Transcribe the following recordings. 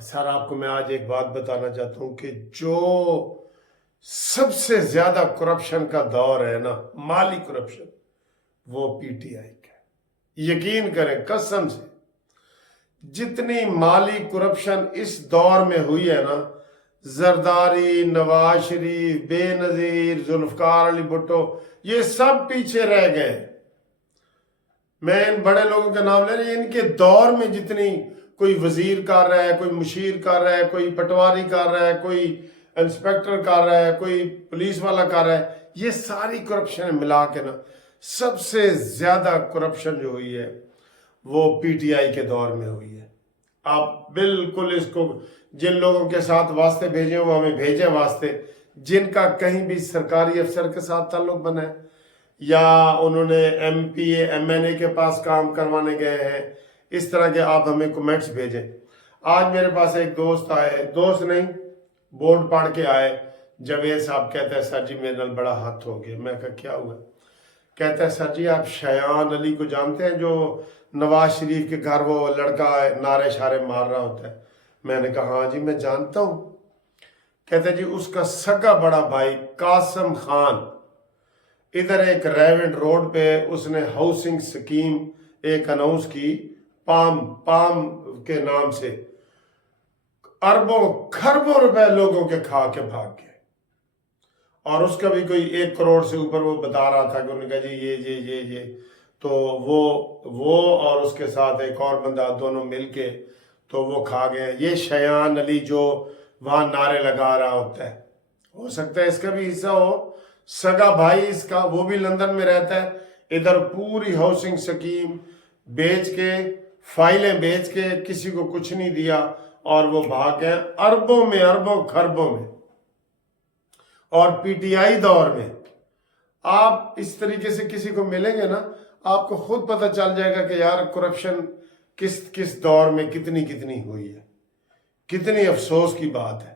سر آپ کو میں آج ایک بات بتانا چاہتا ہوں کہ جو سب سے زیادہ کرپشن کا دور ہے نا، مالی کرپشن، وہ پی ٹی آئی کا ہے۔ یقین کریں قسم سے، جتنی مالی کرپشن اس دور میں ہوئی ہے نا، زرداری، نواز شریف، بے نظیر، ذوالفقار علی بھٹو، یہ سب پیچھے رہ گئے۔ میں ان بڑے لوگوں کے نام لے رہی ہوں، ان کے دور میں جتنی کوئی وزیر کر رہا ہے، کوئی مشیر کر رہا ہے، کوئی پٹواری کر رہا ہے، کوئی انسپیکٹر کر رہا ہے، کوئی پولیس والا کر رہا ہے، یہ ساری کرپشن ملا کے نا سب سے زیادہ کرپشن جو ہوئی ہے وہ پی ٹی آئی کے دور میں ہوئی ہے۔ آپ بالکل اس کو، جن لوگوں کے ساتھ واسطے بھیجیں وہ ہمیں بھیجیں واسطے، جن کا کہیں بھی سرکاری افسر کے ساتھ تعلق بنا ہے یا انہوں نے M P A M N A کے پاس کام کروانے گئے ہیں، اس طرح کے آپ ہمیں کمنٹس بھیجیں۔ آج میرے پاس ایک دوست آئے، دوست نہیں، بورڈ پڑھ کے آئے، جاوید صاحب کہتا ہے سر جی میرے نال بڑا ہاتھ ہو گیا۔ میں کہا کیا ہوا؟ کہتا ہے سر جی آپ شایان علی کو جانتے ہیں جو نواز شریف کے گھر وہ لڑکا نعرے شارے مار رہا ہوتا ہے؟ میں نے کہا ہاں جی میں جانتا ہوں۔ کہتا ہے جی اس کا سگا بڑا بھائی قاسم خان ادھر ایک ریونڈ روڈ پہ اس نے ہاؤسنگ سکیم ایک اناؤنس کی، پام کے نام سے، اربوں کھربوں روپے لوگوں کے کھا کے بھاگ گئے، اور اس کا بھی کوئی 1 کروڑ سے اوپر وہ بتا رہا تھا کہ انہوں نے کہا جی یہ تو وہ اور اس کے ساتھ ایک اور بندہ دونوں مل کے تو وہ کھا گئے۔ یہ شایان علی جو وہاں نعرے لگا رہا ہوتا ہے، ہو سکتا ہے اس کا بھی حصہ ہو، سگا بھائی اس کا، وہ بھی لندن میں رہتا ہے، ادھر پوری ہاؤسنگ سکیم بیچ کے، فائلیں بیچ کے، کسی کو کچھ نہیں دیا اور وہ بھاگ گئے اربوں میں، اربوں کھربوں میں۔ اور پی ٹی آئی دور میں آپ اس طریقے سے کسی کو ملیں گے نا، آپ کو خود پتہ چل جائے گا کہ یار کرپشن کس دور میں کتنی ہوئی ہے، کتنی افسوس کی بات ہے۔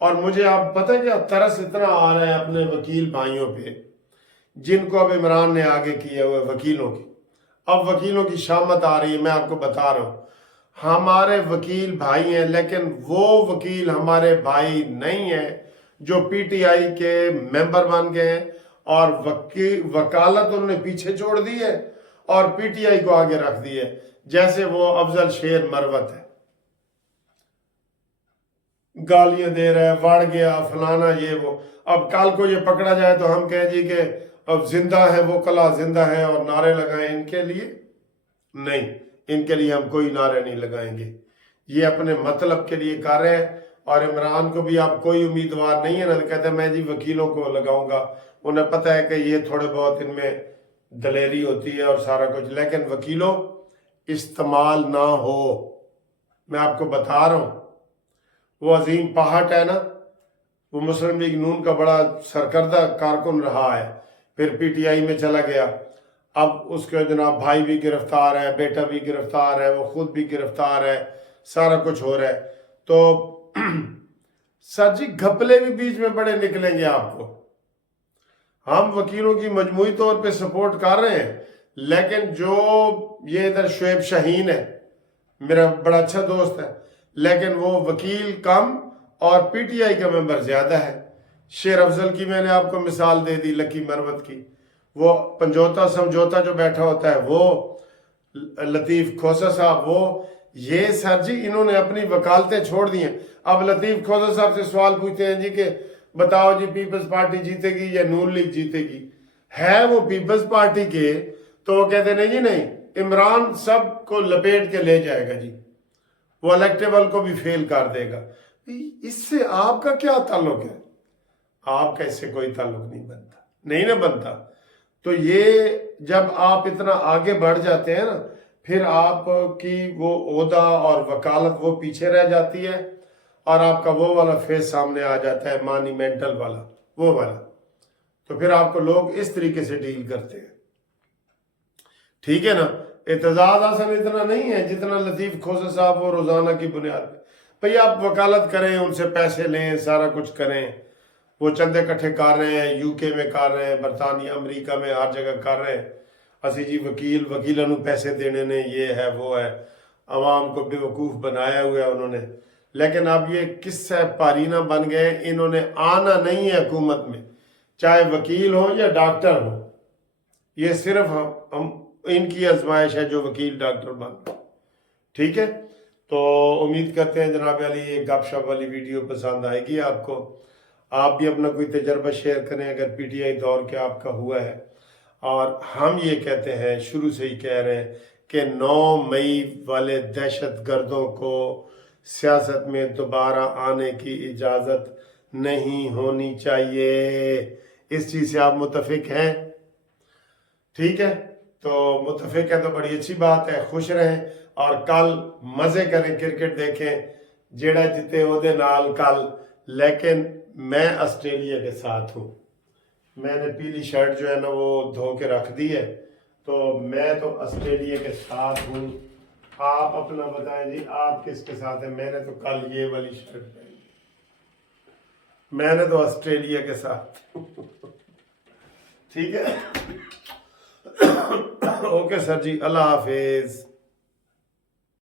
اور مجھے آپ پتہ ہے کہ ترس اتنا آ رہا ہے اپنے وکیل بھائیوں پہ، جن کو اب عمران نے آگے کیے ہوئے وکیلوں کی، اب وکیلوں کی شامت آ رہی ہے۔ میں آپ کو بتا رہا ہوں ہمارے وکیل بھائی ہیں، لیکن وہ وکیل ہمارے بھائی نہیں ہیں جو پی ٹی آئی کے ممبر بن گئے ہیں اور وکالت انہوں نے پیچھے چھوڑ دی ہے اور پی ٹی آئی کو آگے رکھ دی ہے، جیسے وہ افضل شیر مروت ہے، گالیاں دے رہا ہے، وڑ گیا فلانا یہ وہ۔ اب کل کو یہ پکڑا جائے تو ہم کہیں جی کہ اب زندہ ہے وہ کلا زندہ ہے اور نعرے لگائیں ان کے لیے؟ نہیں، ان کے لیے ہم کوئی نعرے نہیں لگائیں گے، یہ اپنے مطلب کے لیے کر رہے ہیں۔ اور عمران کو بھی آپ کوئی امیدوار نہیں ہے نا، کہتے ہیں میں جی وکیلوں کو لگاؤں گا، انہیں پتہ ہے کہ یہ تھوڑے بہت ان میں دلیری ہوتی ہے اور سارا کچھ، لیکن وکیلوں استعمال نہ ہو۔ میں آپ کو بتا رہا ہوں، وہ عظیم پاہٹ ہے نا، وہ مسلم لیگ نون کا بڑا سرکردہ کارکن رہا ہے، پھر پی ٹی آئی میں چلا گیا، اب اس کے جناب بھائی بھی گرفتار ہے، بیٹا بھی گرفتار ہے، وہ خود بھی گرفتار ہے، سارا کچھ ہو رہا ہے۔ تو سر جی گھپلے بھی بیچ میں بڑے نکلیں گے آپ کو۔ ہم وکیلوں کی مجموعی طور پہ سپورٹ کر رہے ہیں، لیکن جو یہ ادھر شعیب شاہین ہے میرا بڑا اچھا دوست ہے، لیکن وہ وکیل کم اور پی ٹی آئی کا ممبر زیادہ ہے۔ شیر افضل کی میں نے آپ کو مثال دے دی، لکی مروت کی، وہ پنجوتا سمجھوتا جو بیٹھا ہوتا ہے وہ، لطیف کھوسا صاحب وہ، یہ سر جی انہوں نے اپنی وکالتیں چھوڑ دی ہیں۔ اب لطیف کھوسا صاحب سے سوال پوچھتے ہیں جی کہ بتاؤ جی پیپلز پارٹی جیتے گی یا نون لیگ جیتے گی؟ ہے وہ پیپلز پارٹی کے، تو وہ کہتے ہیں نہیں جی نہیں، عمران سب کو لپیٹ کے لے جائے گا جی، وہ الیکٹیبل کو بھی فیل کر دے گا۔ اس سے آپ کا کیا تعلق ہے؟ آپ کا اس سے کوئی تعلق نہیں بنتا، نہیں نہ بنتا۔ تو یہ جب آپ اتنا آگے بڑھ جاتے ہیں نا، پھر آپ کی وہ عہدہ اور وکالت وہ پیچھے رہ جاتی ہے، اور آپ کا وہ والا فیس سامنے آ جاتا ہے مانیمنٹل والا، وہ والا، تو پھر آپ کو لوگ اس طریقے سے ڈیل کرتے ہیں۔ ٹھیک ہے نا؟ اعتزاز حسن اتنا نہیں ہے جتنا لطیف کھوسا صاحب وہ روزانہ کی بنیاد پہ، بھئی آپ وکالت کریں، ان سے پیسے لیں، سارا کچھ کریں، وہ چندے کٹھے کر رہے ہیں، یو کے میں کر رہے ہیں، برطانیہ امریکہ میں ہر جگہ کر رہے ہیں، اسی جی وکیلوں پیسے دینے نے، یہ ہے وہ ہے۔ عوام کو بیوقوف بنایا ہوا ہے انہوں نے، لیکن اب یہ قصہ پارینہ بن گئے، انہوں نے آنا نہیں ہے حکومت میں، چاہے وکیل ہو یا ڈاکٹر ہو، یہ صرف ہم ان کی آزمائش ہے جو وکیل ڈاکٹر بن گئے، ٹھیک ہے۔ تو امید کرتے ہیں جناب علی یہ گپ شپ والی ویڈیو پسند آئے گی آپ کو، آپ بھی اپنا کوئی تجربہ شیئر کریں اگر پی ٹی آئی دور کے آپ کا ہوا ہے، اور ہم یہ کہتے ہیں شروع سے ہی کہہ رہے ہیں کہ 9 مئی والے دہشت گردوں کو سیاست میں دوبارہ آنے کی اجازت نہیں ہونی چاہیے، اس چیز سے آپ متفق ہیں؟ ٹھیک ہے، تو متفق ہے تو بڑی اچھی بات ہے، خوش رہیں اور کل مزے کریں، کرکٹ دیکھیں، جیڑا جتے او دے نال کل، لیکن میں آسٹریلیا کے ساتھ ہوں، میں نے پیلی شرٹ جو ہے نا وہ دھو کے رکھ دی ہے، تو میں تو آسٹریلیا کے ساتھ ہوں، آپ اپنا بتائیں جی آپ کس کے ساتھ ہیں؟ میں نے تو کل یہ والی شرٹ پہنی، میں نے تو آسٹریلیا کے ساتھ ٹھیک ہے۔ اوکے سر جی، اللہ حافظ۔